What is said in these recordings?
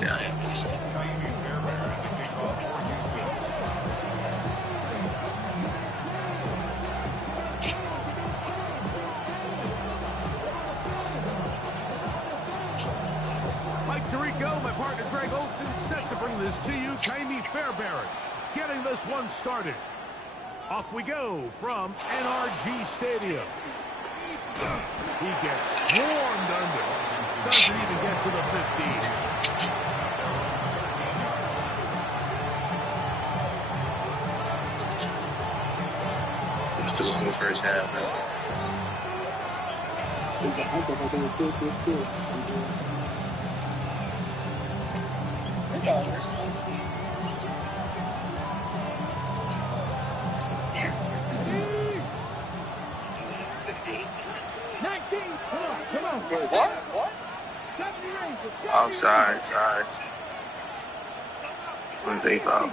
Yeah, I am. Mike Tirico, my partner Greg Olson, set to bring this to you. Jaime Fairbairn getting this one started. Off we go from NRG Stadium. He gets swarmed under. Doesn't even get to the 15. It's too long the first half, man. What? Outside. When's they foul?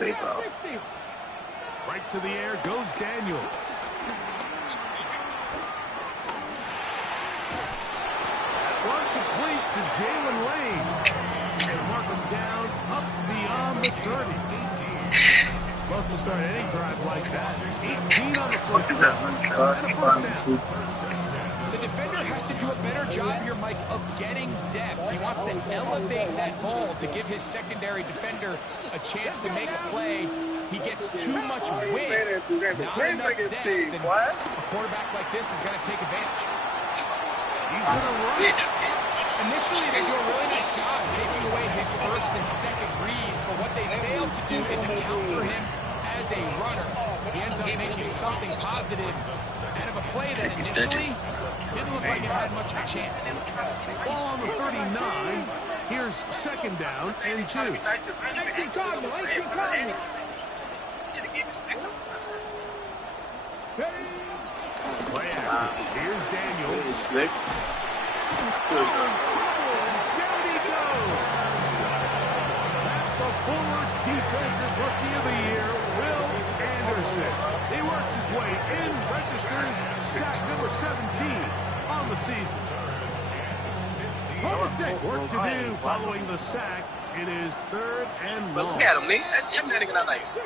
Right to the air goes Daniel. Run complete to Jalen Lane. And mark him down up beyond the 30. Love to start any drive like that. 18 on the first down. And a first down. The defender has to do a better job here, Mike, of getting depth. He wants to elevate that ball to give his secondary defender a chance to make a play. He gets too much width, not enough depth, and a quarterback like this is going to take advantage. He's going to run. Initially, they do a really nice job taking away his first and second read, but what they failed to do is account for him as a runner. He ends up making something positive out of a play that initially didn't look like it had much of a chance. Ball on the 39. Here's second down and 2. Play action. Here's Daniels. Slick. Down he goes. The former defensive rookie of the year, Will Anderson. He works his way in, registers sack number 17 on the season. Work to do following the sack. It is third and long. Look at him, Nick. That nigga not nice. So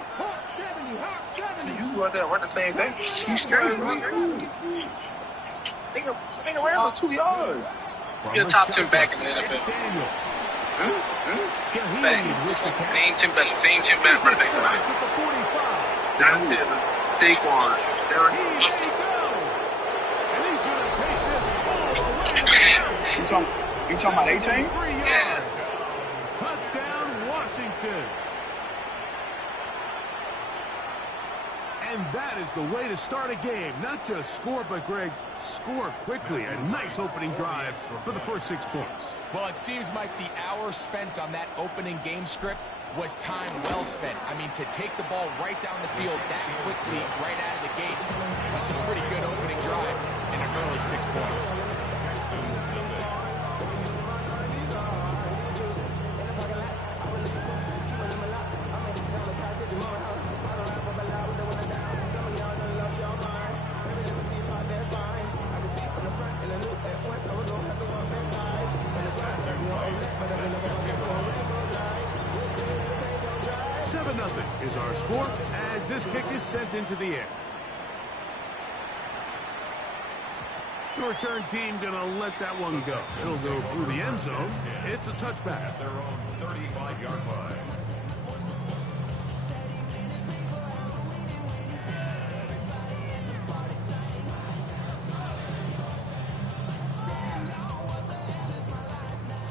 you go out there and work the same thing. He's straight. Nigga ran for 2 yards. You're a top 10 back in the NFL. Name 10 better running back. Dynasty, Saquon. And he's going to take this all the way. You talking about 18? 3 yards. Yeah. Touchdown, Washington. And that is the way to start a game. Not just score, but, Greg, score quickly. A nice opening drive for the first 6 points. Well, it seems like the hour spent on that opening game script was time well spent. I mean, to take the ball right down the field that quickly, right out of the gates, that's a pretty good opening drive in an early 6 points. 7-0 is our score as this kick is sent into the air. The return team going to let that one go. It'll go through the end zone. It's a touchback. At their own 35-yard line.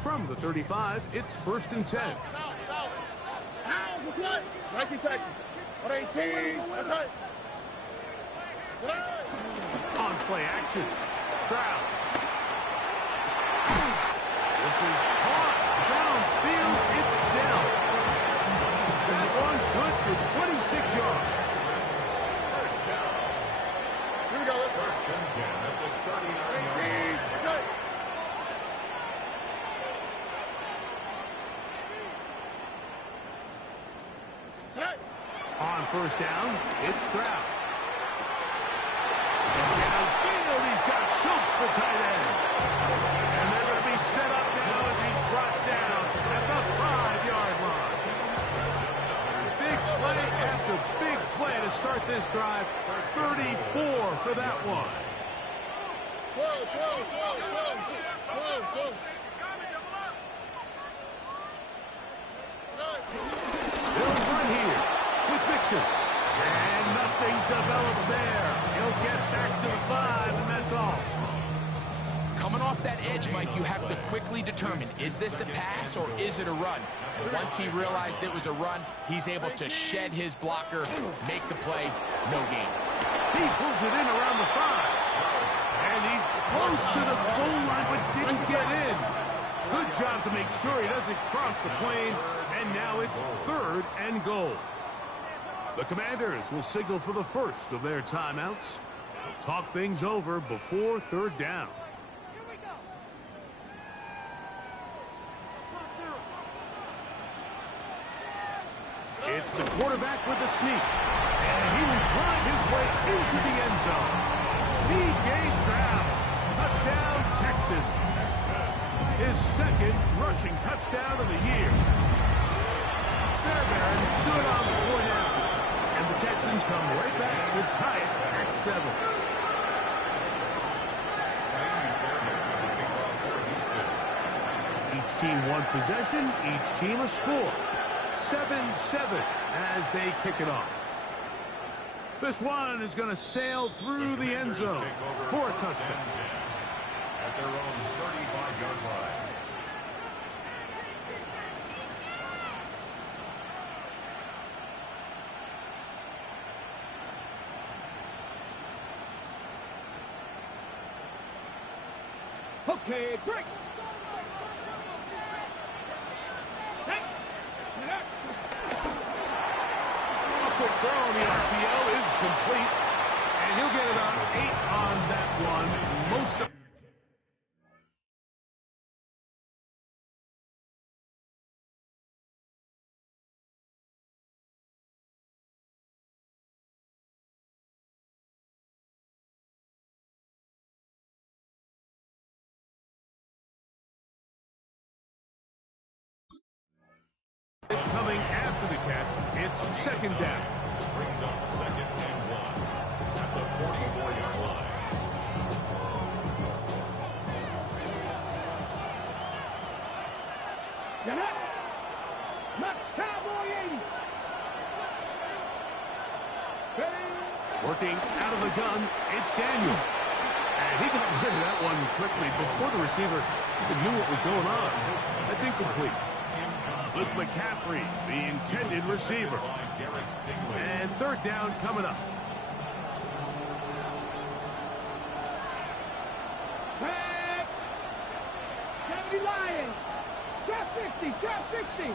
From the 35, it's 1st and 10. On play action, Stroud. This is caught downfield. It's down. This is one good for 26 yards. First down. Here we go. 1st and 10 at the 39-yard line. On 1st down, it's Stroud. And downfield, he's got Schultz, the tight end. And they're going to be set up now as he's brought down at the this drive. 34 for that one. They'll run here with Mixon. And nothing developed there. He'll get back to the 5, and that's all. Coming off that edge, Mike, you have to quickly determine, is this a pass or is it a run? And once he realized it was a run, he's able to shed his blocker, make the play, no gain. He pulls it in around the 5. And he's close to the goal line, but didn't get in. Good job to make sure he doesn't cross the plane. And now it's 3rd and goal. The Commanders will signal for the first of their timeouts. They'll talk things over before 3rd down. It's the quarterback with the sneak. And he will drive his way into the end zone. C.J. Stroud, touchdown Texans. His 2nd rushing touchdown of the year. Fairbairn good on the point after. And the Texans come right back to tie it at 7. Each team one possession, each team a score. 7-7 as they kick it off. This one is going to sail through the end zone for a touchdown. At their own 35-yard line. Okay, break. Quick throw on the RPO is complete, and he'll get about 8 on that one. Most of coming after the catch, it's 2nd down. Brings up 2nd and 1 at the 44-yard line. Working out of the gun, it's Daniel. And he got rid of that one quickly before the receiver even knew what was going on. That's incomplete. Luke McCaffrey, the intended receiver. And 3rd down coming up. Lions. Drop 60, drop 60.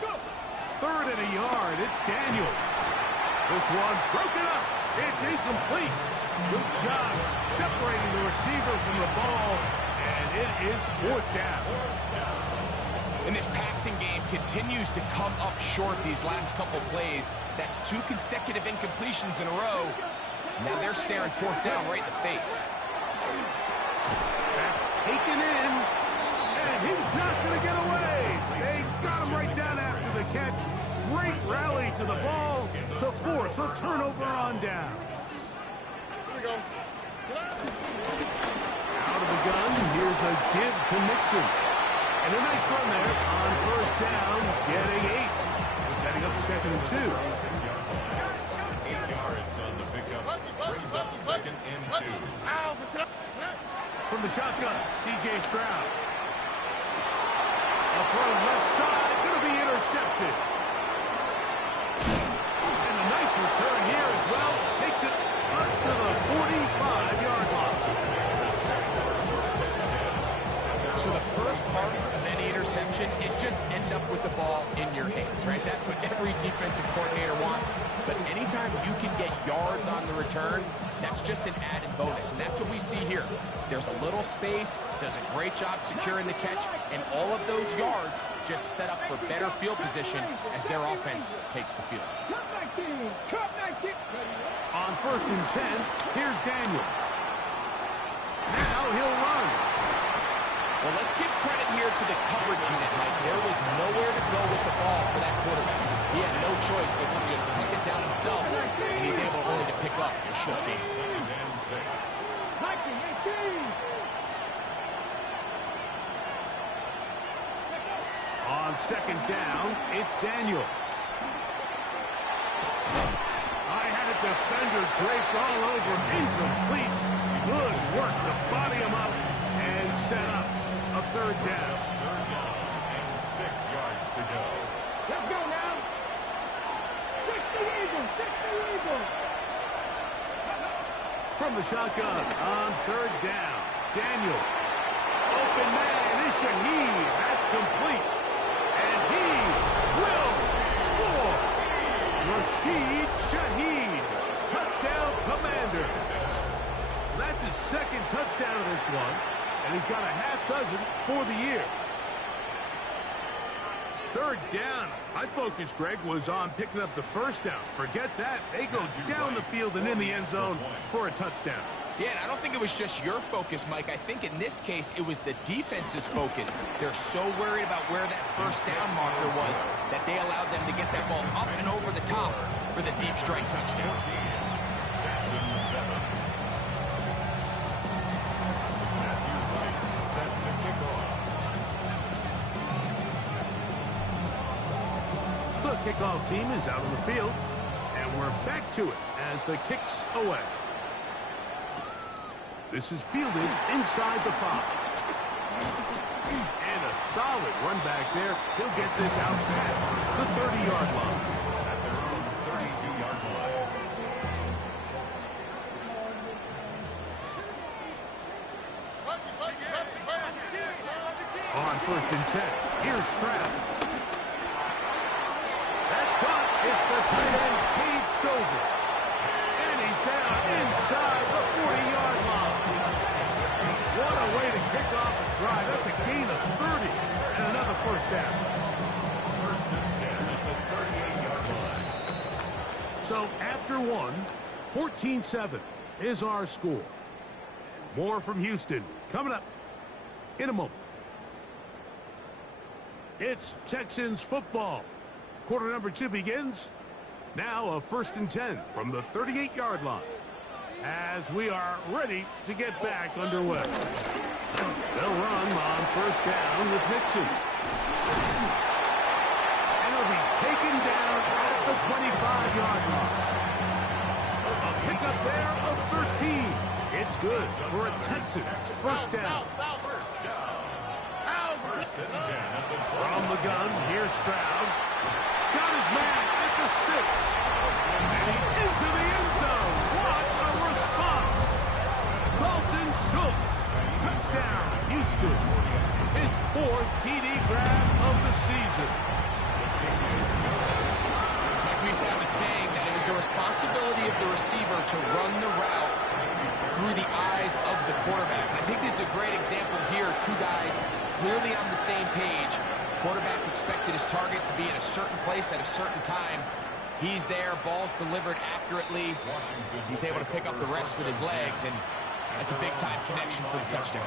Go. 3rd and a yard, it's Daniel. This one broken up. It's incomplete. Good job separating the receiver from the ball, and it is 4th down. And this passing game continues to come up short these last couple plays. That's 2 consecutive incompletions in a row. Now they're staring 4th down right in the face. That's taken in, and he's not going to get away. They got him right down after the catch. Great rally to the ball to force a turnover on down. Out of the gun, here's a give to Mixon. And a nice run there on 1st down, getting 8. Setting up 2nd and 2. 8 yards on the pickup. Brings up 2nd and 2. From the shotgun, C.J. Stroud. Up front left side, going to be intercepted. And a nice return here as well. Takes it up to the 45-yard line. So the first part of any interception, it just end up with the ball in your hands, right? That's what every defensive coordinator wants. But anytime you can get yards on the return, that's just an added bonus. And that's what we see here. There's a little space, does a great job securing the catch, and all of those yards just set up for better field position as their offense takes the field. On 1st and 10, here's Daniel. Now he'll run. Well, let's give credit here to the coverage unit, Mike. There was nowhere to go with the ball for that quarterback. He had no choice but to just tuck it down himself, and he's able only to pick up a short gain. Second and 6. Hiking, 18. On second down, it's Daniel. I had a defender draped all over him. Incomplete. Good work to body him up and set up a third down. Third down and 6 yards to go. Let's go now. 60 Eagles, 60 Eagles. From the shotgun on third down, Daniels. Open man is Shaheed. That's complete. And he will score. Rashid Shaheed. Touchdown, Commander. That's his second touchdown of this one, and he's got a half dozen for the year. Third down. My focus, Greg, was on picking up the first down. Forget that. They go down the field and in the end zone for a touchdown. Yeah, and I don't think it was just your focus, Mike. I think in this case, it was the defense's focus. They're so worried about where that first down marker was that they allowed them to get that ball up and over the top for the deep strike touchdown. Jackson 7. Matthew Wright set to kick off. The kickoff team is out on the field, and we're back to it as the kick's away. This is fielded inside the 5. And a solid run back there. He'll get this out past the 30-yard line. At their own 32-yard line. On first and 10, here's Stroud. That's caught. It's the tight end, Cade Stover. And he's down inside the 40-yard line. What a way to kick off a drive. That's a gain of 30 and another first down. First and 10 at the 38-yard line. So after one, 14-7 is our score. And more from Houston coming up in a moment. It's Texans football. Quarter number 2 begins. Now a first and 10 from the 38-yard line as we are ready to get back underway. They'll run on first down with Nixon. And he'll be taken down at the 25-yard line. A pickup there of 13. It's good for a Texans first down. First down. First and 10 at the 20. From the gun, here's Stroud. Got his man at the 6. And he into the end zone. What a response. Dalton Schultz. Touchdown, Houston. His 4th TD grab of the season. Like we used to have a saying that it was the responsibility of the receiver to run the route through the eyes of the quarterback. I think this is a great example here. 2 guys clearly on the same page. Quarterback expected his target to be at a certain place at a certain time. He's there, ball's delivered accurately. He's able to pick up the rest with his legs, and that's a big-time connection for the touchdown.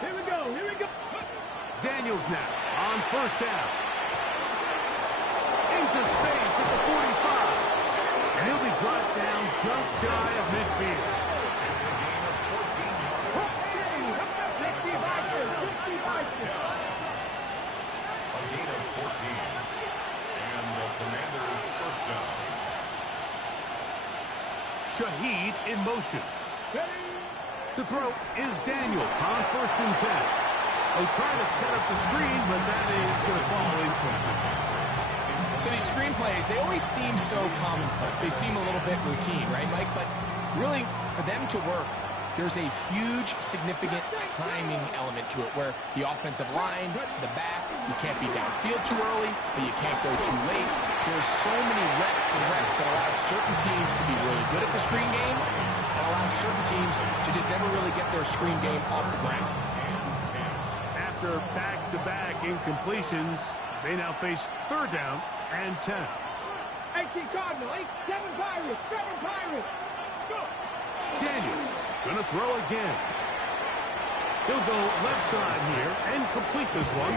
Here we go, here we go. Daniels now on first down. Into space at the 45. And he'll be brought down just shy of midfield. It's a gain of 14 yards. 50 Vikings, 50 Vikings. A gain of 14. And the Commanders first down. Shaheed in motion. Ready? To throw is Daniels on first and 10. They try to set up the screen, but that is going to fall incomplete. So these screenplays, they always seem so commonplace. They seem a little bit routine, right, Mike? But really, for them to work, there's a huge, significant timing element to it where the offensive line, the back, you can't be downfield too early, but you can't go too late. There's so many reps and reps that allow certain teams to be really good at the screen game and allow certain teams to just never really get their screen game off the ground. After back-to-back incompletions, they now face third down and 10. 18 Cardinal, 7 Pirates, 7 Pirates. Go. Daniels gonna throw again. He'll go left side here and complete this one.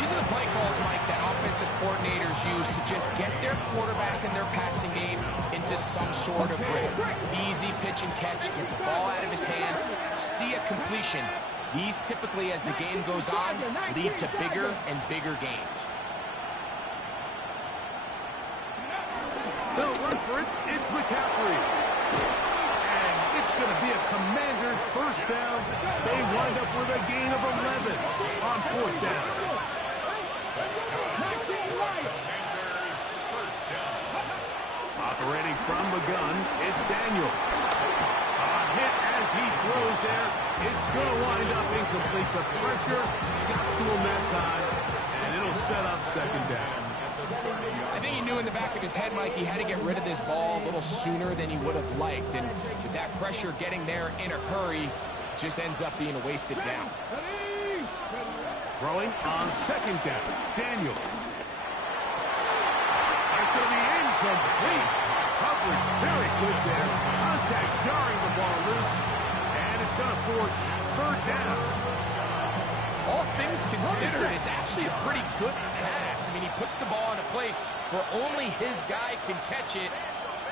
These are the play calls, Mike, that offensive coordinators use to just get their quarterback and their passing game into some sort of rhythm. Easy pitch and catch, get the ball out of his hand, see a completion. These typically, as the game goes on, lead to bigger and bigger gains. They'll run for it. It's McCaffrey. It's going to be a Commanders first down. They wind up with a gain of 11 on fourth down. Operating from the gun, it's Daniel. A hit as he throws there. It's going to wind up incomplete. The pressure got to him that time, and it'll set up second down. I think he knew in the back of his head, Mike, he had to get rid of this ball a little sooner than he would have liked. And with that pressure getting there in a hurry, just ends up being a wasted down. Throwing on second down, Daniel. That's going to be incomplete. Coverage very good there. Contact jarring the ball loose. And it's going to force third down. All things considered, it's actually a pretty good pass. I mean, he puts the ball in a place where only his guy can catch it.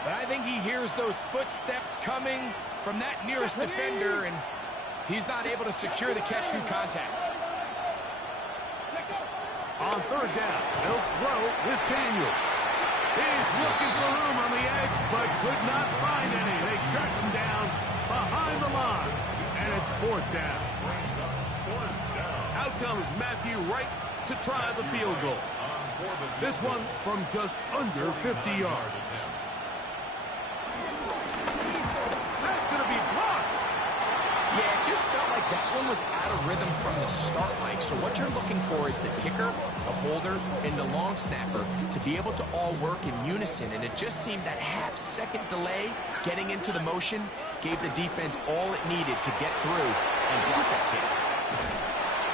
But I think he hears those footsteps coming from that nearest defender, and he's not able to secure the catch through contact. On third down, they'll throw with Daniel. He's looking for room on the edge, but could not find any. They tracked him down behind the line, and it's fourth down. Out comes Matthew Wright to try the field goal. This one from just under 50 yards. That's going to be blocked. Yeah, it just felt like that one was out of rhythm from the start, Mike. So what you're looking for is the kicker, the holder, and the long snapper to be able to all work in unison. And it just seemed that half-second delay getting into the motion gave the defense all it needed to get through and block that kick.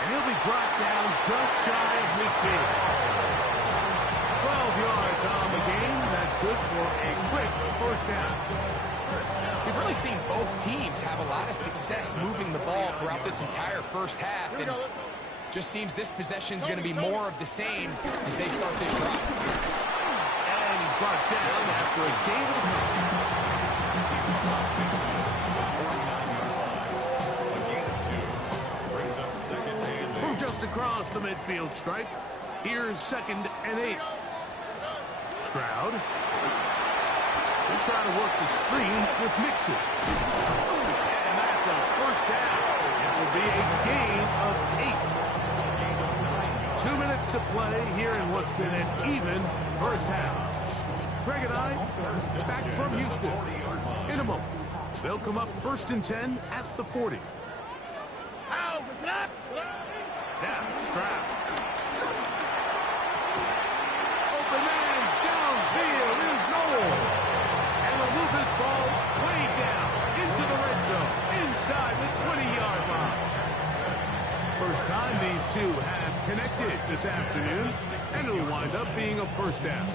And he'll be brought down just shy of midfield. 12 yards on the game. That's good for a quick first down. We've really seen both teams have a lot of success moving the ball throughout this entire first half. And just seems this possession is going to be more of the same as they start this drive. And he's brought down after a gain of 9. From just across the midfield stripe, here's 2nd and 8. Stroud. He'll try to work the screen with Mixon. And that's a first down. It will be a gain of 8. 2 minutes to play here in what's been an even first half. Greg and I back from Houston. In a moment, they'll come up 1st and 10 at the 40. Now, Stroud. Open man downfield is Noel. And they'll move this ball way down into the red zone, inside the 20-yard line. First time these two have connected this afternoon, and it'll wind up being a first down.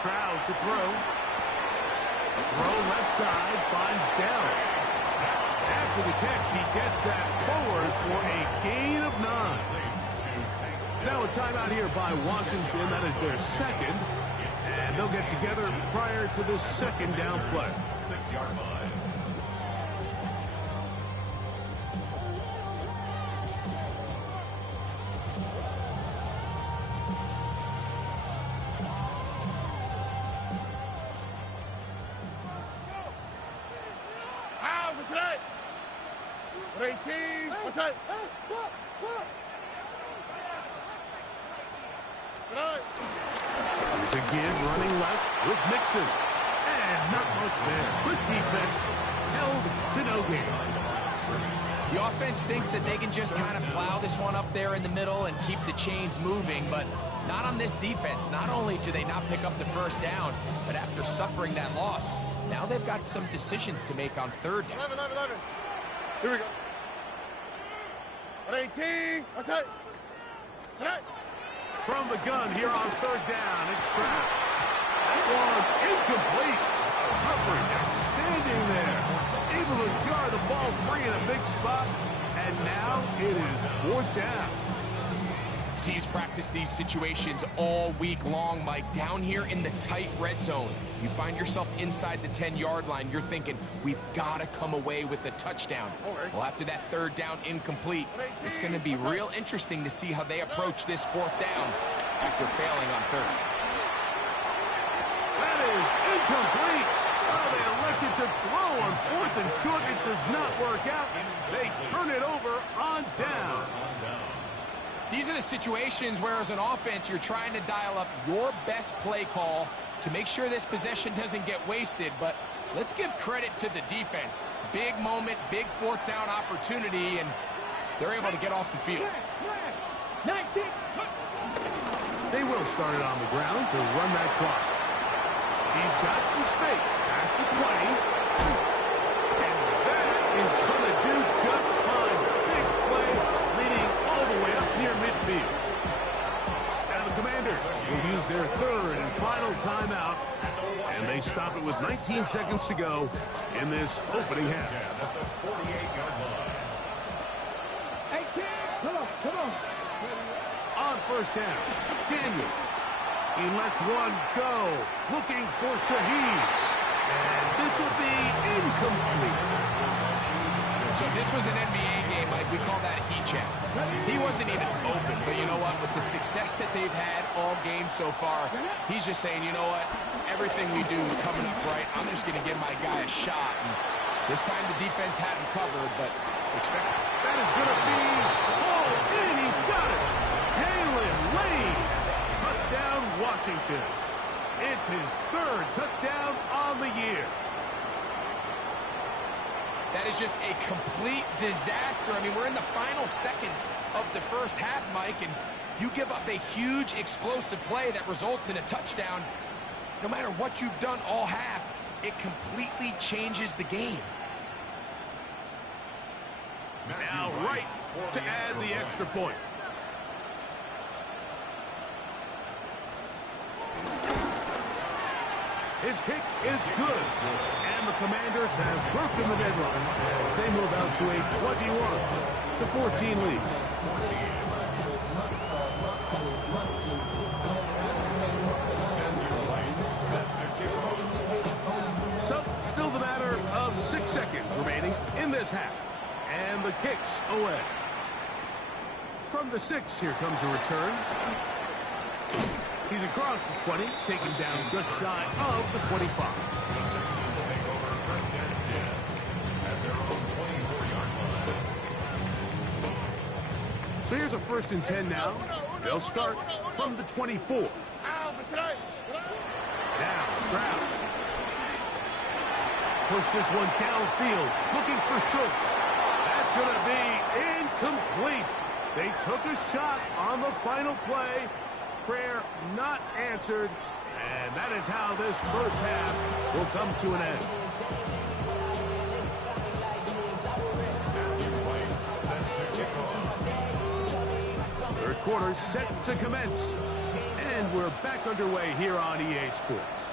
Stroud to throw. A throw left side finds Dell. After the catch, he gets that forward for a gain of 9. Now a timeout here by Washington. That is their second. And they'll get together prior to the second down play. 6-yard line. Again, running left with Mixon. And not much there. Good defense. Held to no gain. The offense thinks that they can just kind of plow this one up there in the middle and keep the chains moving, but not on this defense. Not only do they not pick up the first down, but after suffering that loss, now they've got some decisions to make on third down. Here we go. 118. What's that? From the gun here on third down, it's Stroud. That one incomplete. Coverage outstanding there. Able to jar the ball free in a big spot. And now it is fourth down. Teams practice these situations all week long, Mike. Down here in the tight red zone, you find yourself inside the 10-yard line. You're thinking, we've got to come away with a touchdown. Well, after that third down incomplete, it's going to be real interesting to see how they approach this fourth down after failing on third. That is incomplete. Oh, they elected to throw on fourth and short. It does not work out. They turn it over on down. These are the situations where, as an offense, you're trying to dial up your best play call to make sure this possession doesn't get wasted. But let's give credit to the defense. Big moment, big fourth down opportunity, and they're able to get off the field. They will start it on the ground to run that clock. He's got some space past the 20. And that is going to do just fine. Big play leading all the way up near midfield. And the Commanders will use their third and final timeout. And they stop it with 19 seconds to go in this opening half. Hey, kid! Come on. On first down, Daniel. He lets one go, looking for Shaheed. And this will be incomplete. So if this was an NBA game, Mike, we call that a heat check. He wasn't even open, but you know what? With the success that they've had all game so far, he's just saying, you know what? Everything we do is coming up right. I'm just going to give my guy a shot. And this time the defense had him covered, but expect That is going to be all in. He's got it. Jalen Lane. Touchdown, Washington. It's his third touchdown on the year. that is just a complete disaster. I mean, we're in the final seconds of the first half, Mike, and you give up a huge explosive play that results in a touchdown. No matter what you've done all half, it completely changes the game. Now right to add the extra point. His kick is good. And the Commanders have broken the deadline as they move out to a 21-14 lead. So, still the matter of 6 seconds remaining in this half. And the kick's away. From the 6, here comes a return. He's across the 20, taken down just shy of the 25. So here's a 1st and 10 now. They'll start from the 24. Now Stroud. Push this one downfield, looking for Schultz. That's going to be incomplete. They took a shot on the final play. Prayer not answered, and that is how this first half will come to an end. Third quarter set to commence, and we're back underway here on EA Sports.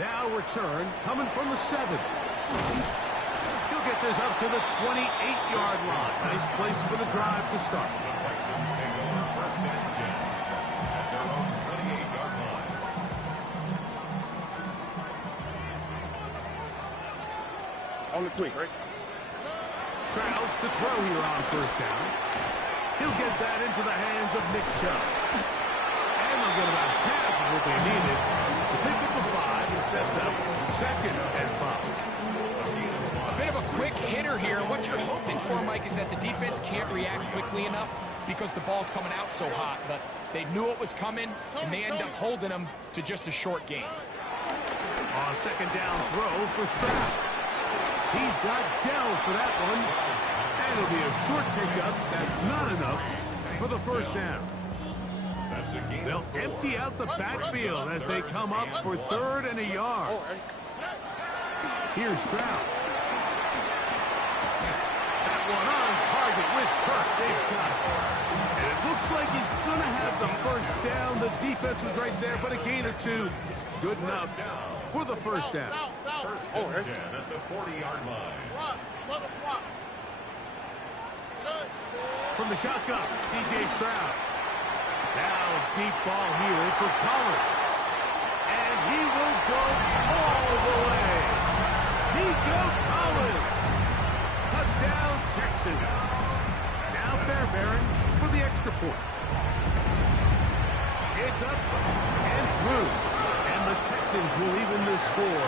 Now return coming from the 7. He'll get this up to the 28-yard line. Nice place for the drive to start. On the quick, right? Stroud to throw here on 1st down. He'll get that into the hands of Nick Chubb. And they'll get about half of what they needed to pick up the 5 and sets up 2nd and 5. A bit of a quick hitter here. What you're hoping for, Mike, is that the defense can't react quickly enough because the ball's coming out so hot. But they knew it was coming, and they end up holding them to just a short gain. On 2nd down throw for Stroud. He's got down for that one. And it'll be a short pickup. That's not enough for the 1st down. They'll empty out the backfield as they come up for 3rd and a yard. Here's Stroud. one on target with Kirk. They've got it. And it looks like he's going to have the first down. The defense was right there, but a gain or two. Good enough for the first down. First and 10 at the 40-yard line. From the shotgun, C.J. Stroud. Now a deep ball here for Collins. And he will go all the way. Nico Collins. Touchdown, Texans. Now Fairbairn for the extra point. It's up and through. And the Texans will even this score.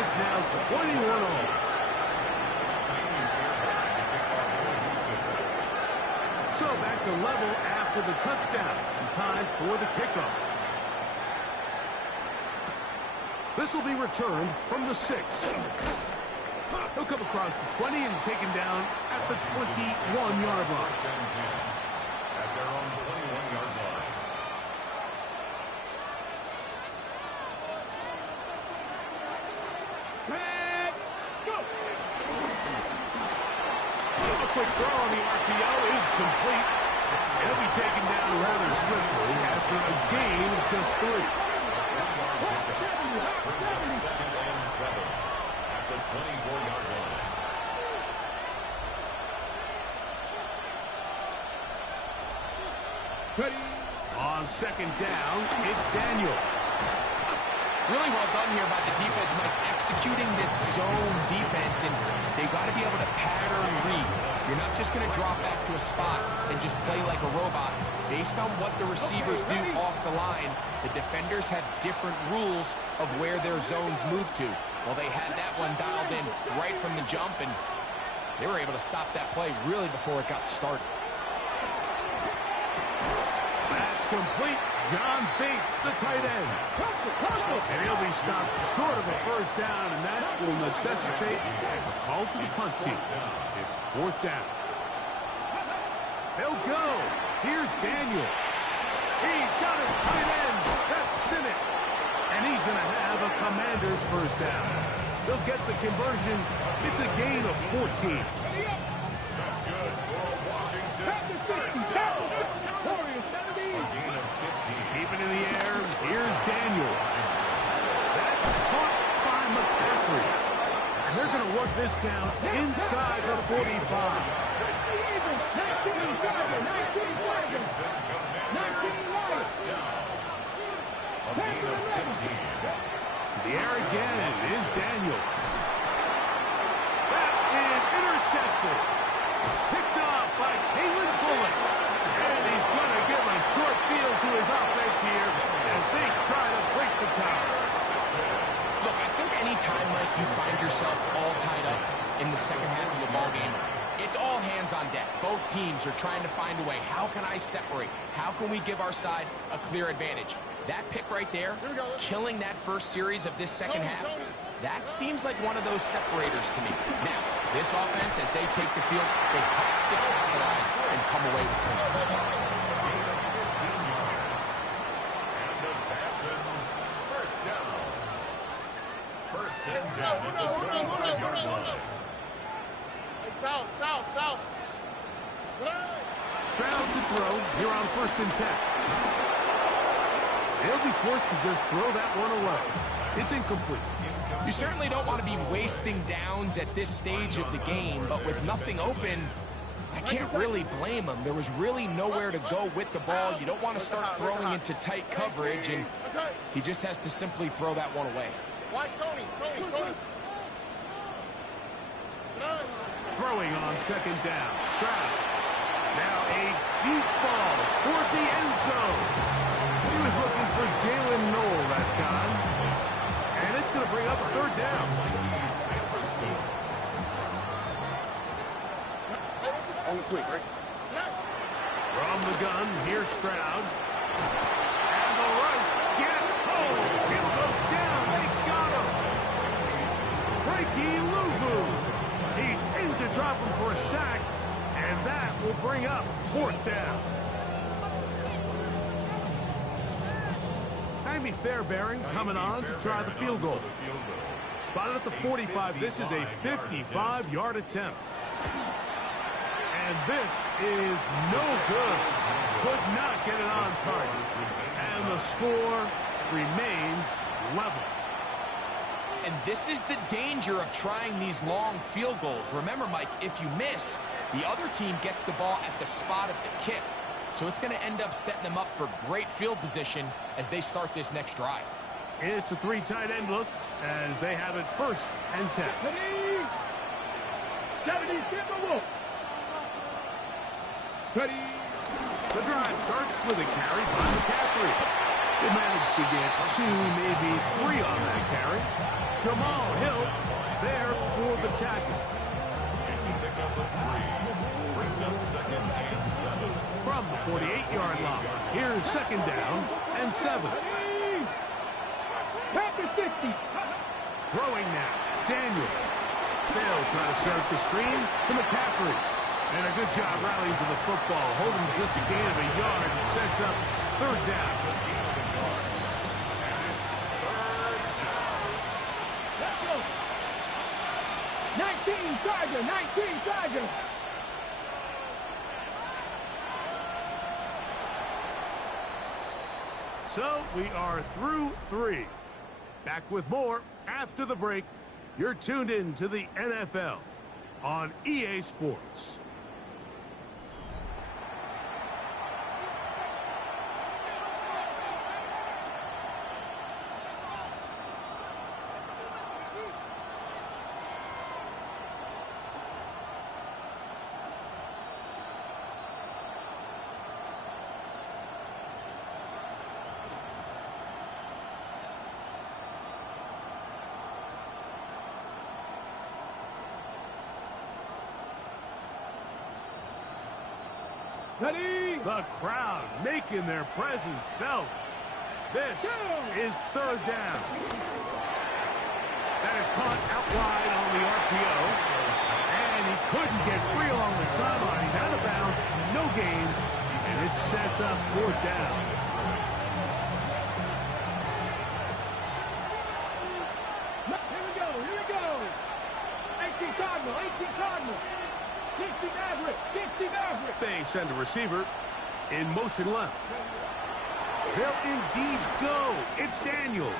It's now 21-all. So back to level after the touchdown. Time for the kickoff. This will be returned from the 6. He'll come across the 20 and taken down at the 21-yard line. At their own 21-yard line. Let's go. A quick throw on the RPO is complete. He'll be taken down rather swiftly after a gain of just 3. Second and 7 at the 24-yard line. Ready. On second down, it's Daniel. Really well done here by the defense, Mike, executing this zone defense, and they've got to be able to pattern read. You're not just going to drop back to a spot and just play like a robot. Based on what the receivers do off the line, the defenders have different rules of where their zones move to. Well, they had that one dialed in right from the jump, and they were able to stop that play really before it got started. That's complete. John Bates, the tight end. And he'll be stopped short of a first down, and that will necessitate a call to the punt team. It's 4th down. They'll go. Here's Daniels. He's got his tight end. That's Sinnott. And he's going to have a Commander's first down. They'll get the conversion. It's a gain of 14. That's good for Washington. First down. Keeping in the air, here's Daniels. That's caught by McCaffrey. And they're going to work this down inside the 45. To the air again is Daniels. That is intercepted. Picked off by Caleb Bullock. And he's going to give a short field to his offense here as they try to break the tie. Look, I think any time, Mike, you find yourself all tied up in the second half of the ballgame, it's all hands on deck. Both teams are trying to find a way. How can I separate? How can we give our side a clear advantage? That pick right there, killing that first series of this second half, that seems like one of those separators to me. Now, this offense, as they take the field, they have to capitalize and come away with points. And the Texans, first down. First and 10 at the 25-yard line. South. Stroud to throw here on 1st and 10. They'll be forced to just throw that one away. It's incomplete. You certainly don't want to be wasting downs at this stage of the game, but with nothing open, I can't really blame him. There was really nowhere to go with the ball. You don't want to start throwing into tight coverage, and he just has to simply throw that one away. Throwing on second down. Stroud. Now a deep ball toward the end zone. He was looking for Jalen Noel that time. And it's going to bring up a 3rd down. On the quick, right? From the gun, here's Stroud. And the rush gets home. He'll go down. They got him. Frankie Louvu. He's in to drop him for a sack. And that will bring up 4th down. Jamie Fairbairn coming on to try the field goal. Spotted at the 45. This is a 55-yard attempt. And this is no good. Could not get it on target. And the score remains level. And this is the danger of trying these long field goals. Remember, Mike, if you miss, the other team gets the ball at the spot of the kick. So it's going to end up setting them up for great field position as they start this next drive. It's a 3 tight end look as they have it 1st and 10. 70, Steady. The drive starts with a carry by McCaffrey. They managed to get 2, maybe 3 on that carry. Jamal Hill there for the tackle. It's a pickup of 3. Brings up 2nd and 7. From the 48-yard line, here's 2nd down and 7. Back to 60. Throwing now, Daniel. They'll try to serve the screen to McCaffrey. And a good job rallying to the football, holding just a gain of a yard and sets up 3rd down. And it's 3rd down. Let's go. 19 Charger, 19 Charger. So we are through 3. Back with more after the break. You're tuned in to the NFL on EA Sports. Ready. The crowd making their presence felt. This is 3rd down. That is caught out wide on the RPO. And he couldn't get free along the sideline. He's out of bounds, no gain, and it sets up 4th down. Here we go, here we go. 18 Cardinal, 18 Cardinal. 60 Maverick, 60 Maverick. They send a receiver in motion left. They'll indeed go. It's Daniels.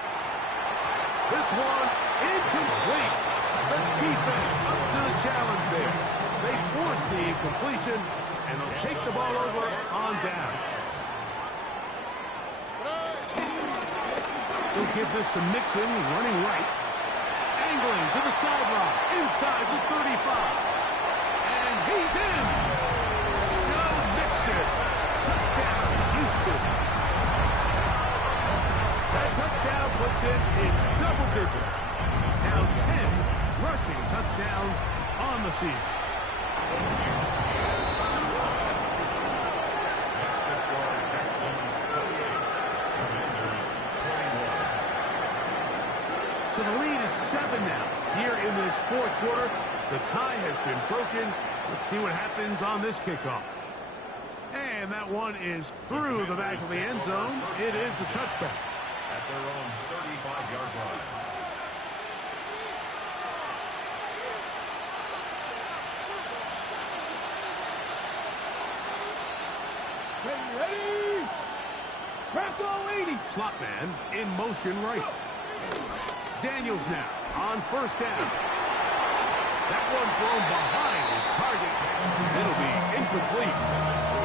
This one incomplete. The defense up to the challenge there. They force the incompletion, and they'll take the ball over on down. They'll give this to Mixon, running right. Angling to the sideline, inside the 35. And he's in. No Mixon. Touchdown, Houston. That touchdown puts it in double digits. Now 10 rushing touchdowns on the season. Next to score, Texans 38. Commanders 41. So the lead is 7 now. Here in this 4th quarter, the tie has been broken. Let's see what happens on this kickoff. And that one is through the back of the end zone. It is a touchback. At their own 35-yard line. Ready. Bronco 80. Slot man in motion right. Daniels now on 1st down. That one thrown behind his target. It'll be incomplete.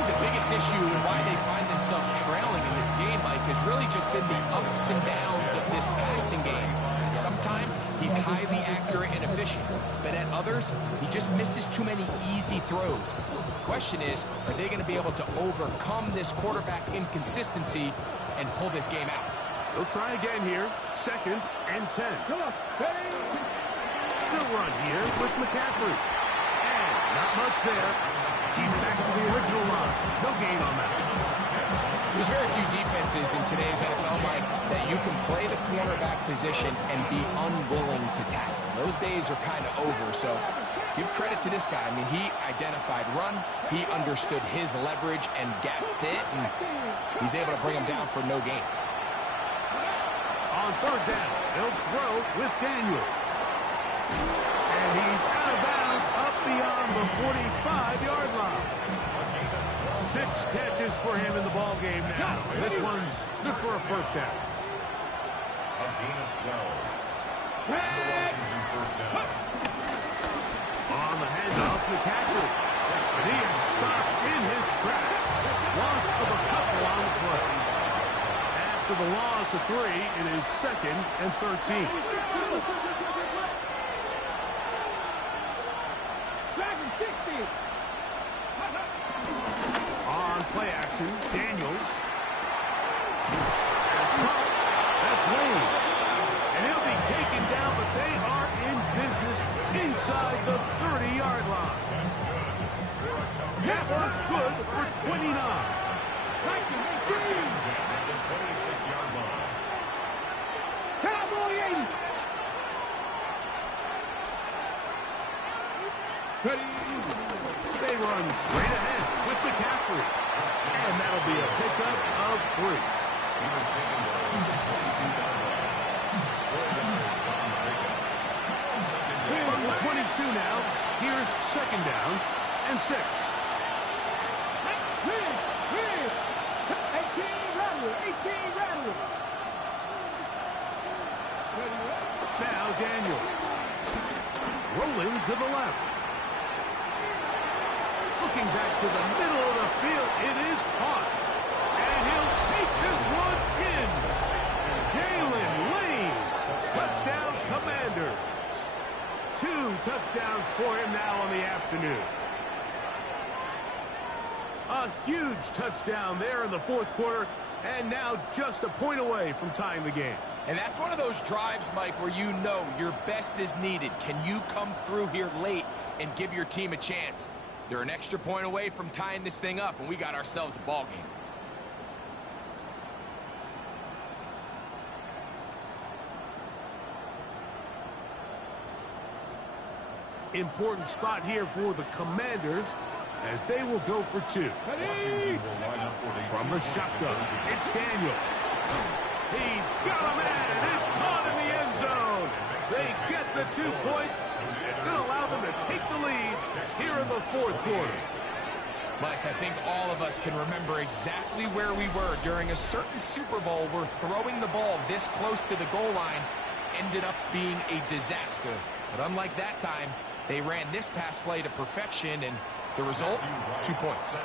The biggest issue and why they find themselves trailing in this game, Mike, has really just been the ups and downs of this passing game. Sometimes he's highly accurate and efficient, but at others, he just misses too many easy throws. The question is, are they going to be able to overcome this quarterback inconsistency and pull this game out? They'll try again here. 2nd and 10. Come on. Ready. Still run here with McCaffrey. And not much there. He's back to the original line. No gain on that. There's very few defenses in today's NFL, Mike, that you can play the cornerback position and be unwilling to tackle. Those days are kind of over, so give credit to this guy. I mean, he identified run, he understood his leverage and gap fit, and he's able to bring him down for no gain. On 3rd down, they'll throw with Daniels. And he's out of bounds up beyond the 45-yard line. 6 catches for him in the ball game now. And this one's good for a first down. A gain of 12. And the Washington first down. On the handoff, McCaffrey. And he is stopped in his tracks. Loss of a couple on the play. After the loss of 3, it is 2nd and 13. On play action, Daniels. That's Wayne. And he'll be taken down, but they are in business inside the 30-yard line. That was good for 29. First and 10 at the 26-yard line. Cowboys! They run straight ahead with McCaffrey. And that'll be a pickup of 3. He was taken down at the 22-yard line. 4 yards on the pickup. From the 22 now, here's 2nd down and 6. 18 Rattler. Now Daniels. Rolling to the left. Looking back to the middle of the field. It is caught. And he'll take this one in. Jalen Lane. Touchdown Commanders. 2 touchdowns for him now on the afternoon. A huge touchdown there in the 4th quarter. And now just a point away from tying the game. And that's one of those drives, Mike, where you know your best is needed. Can you come through here late and give your team a chance? They're an extra point away from tying this thing up, and we got ourselves a ball game. Important spot here for the Commanders as they will go for 2. Washington will line up for the From the shotgun, it's Daniel. He's got a man. It's caught in the end zone. They get the 2 points. It's going to allow them to take the lead here in the 4th quarter. Mike, I think all of us can remember exactly where we were during a certain Super Bowl where throwing the ball this close to the goal line ended up being a disaster. But unlike that time, they ran this pass play to perfection, and the result, 2 points.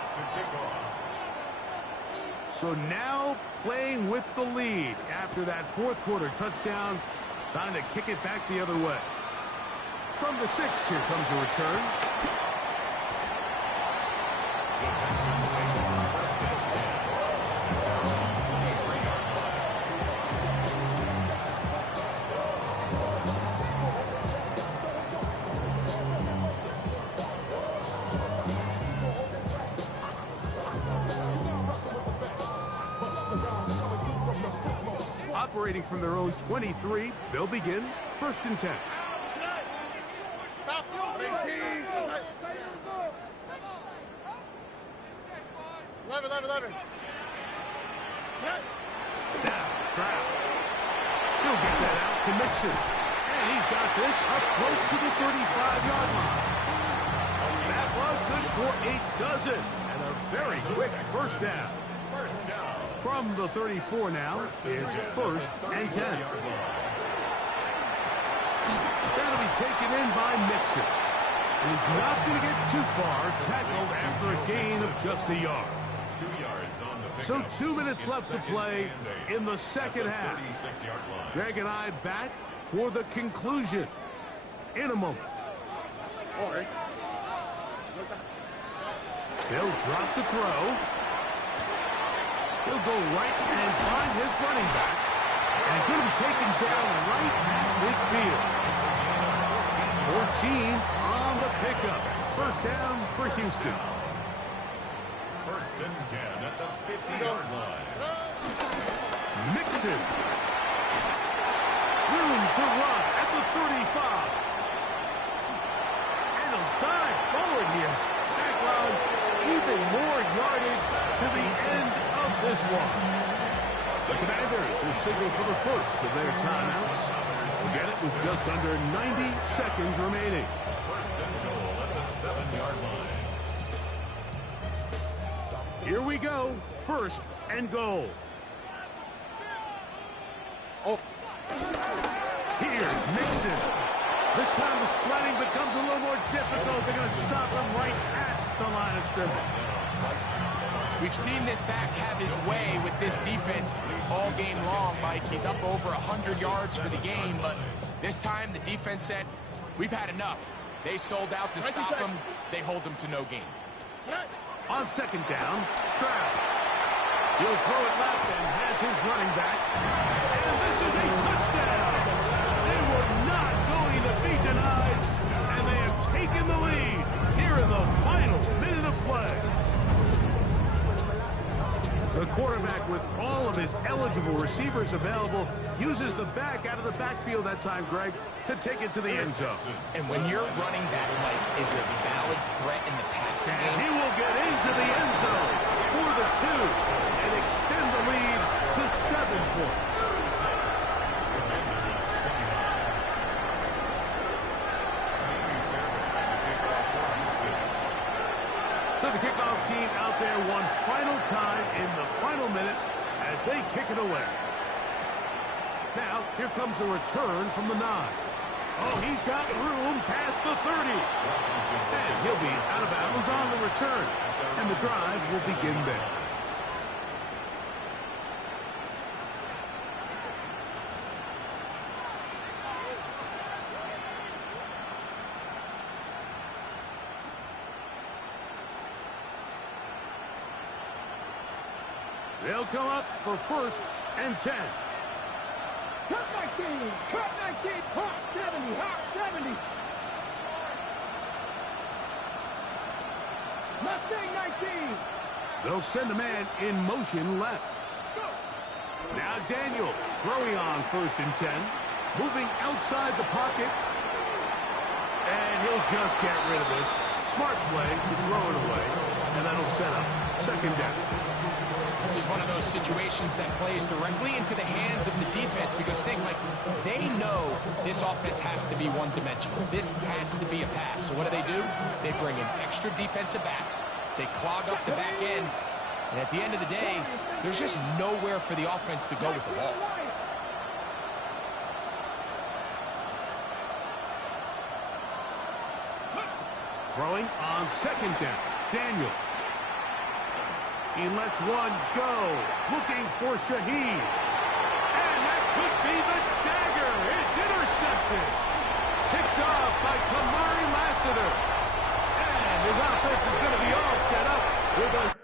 So now playing with the lead after that 4th quarter touchdown. Time to kick it back the other way. From the 6, here comes a return. Operating from their own 23, they'll begin 1st and 10. 11. Now Stroud. He'll get that out to Mixon. And he's got this up close to the 35-yard line. That was good for a dozen. And a very quick first down. From the 34 now is 1st and 10. That'll be taken in by Mixon. He's not going to get too far, tackled after a gain of just a yard. 2 yards on the pickup. So 2 minutes left to play in the second half. 36-yard line. Greg and I back for the conclusion in a moment. He'll drop to throw. He'll go right and find his running back. And he's going to be taken down right at midfield. 14 on the pickup. First down for Houston. 1st and 10 at the 50-yard line. Mixon. Room to run at the 35. And he'll dive forward here. Tackle on even more yardage to the end of this one. The Commanders will signal for the first of their timeouts. We'll get it with just under 90 seconds remaining. 1st and goal at the 7-yard line. Here we go. First and goal. Oh. Here's Mixon. This time the sledding becomes a little more difficult. They're going to stop him right at the line of scrimmage. We've seen this back have his way with this defense all game long, Mike. He's up over 100 yards for the game, but this time the defense said, we've had enough. They sold out to stop him. They hold him to no gain. On second down, Stroud. He'll throw it left and has his running back. And this is a touchdown. They were not going to be denied, and they have taken the lead here in the final minute of play. The quarterback, with all of his eligible receivers available, uses the back out of the backfield that time, Greg, to take it to the end zone. And when your running back, Mike, is a valid threat in the passing And game, he will get into the end zone for the 2 and extend the lead to 7 points. So the kickoff team out there one final time in the final minute as they kick it away. Now, here comes a return from the 9. Oh, he's got room past the 30. And he'll be out of bounds on the return. And the drive will begin there. They'll come up for first and 10. Cut 19. Cut 19. Hot 70. Hot 70. Mustang 19. They'll send a man in motion left. Go. Now Daniels throwing on first and 10. Moving outside the pocket. And he'll just get rid of this. Smart play to throw it away. And that'll set up second down. this is one of those situations that plays directly into the hands of the defense because think, like, they know this offense has to be one-dimensional. This has to be a pass. So what do? They bring in extra defensive backs. They clog up the back end. And at the end of the day, there's just nowhere for the offense to go with the ball. Throwing on second down. Daniel. He lets one go. Looking for Shaheed. And that could be the dagger. It's intercepted. Picked off by Kamari Lassiter. And his offense is going to be all set up with a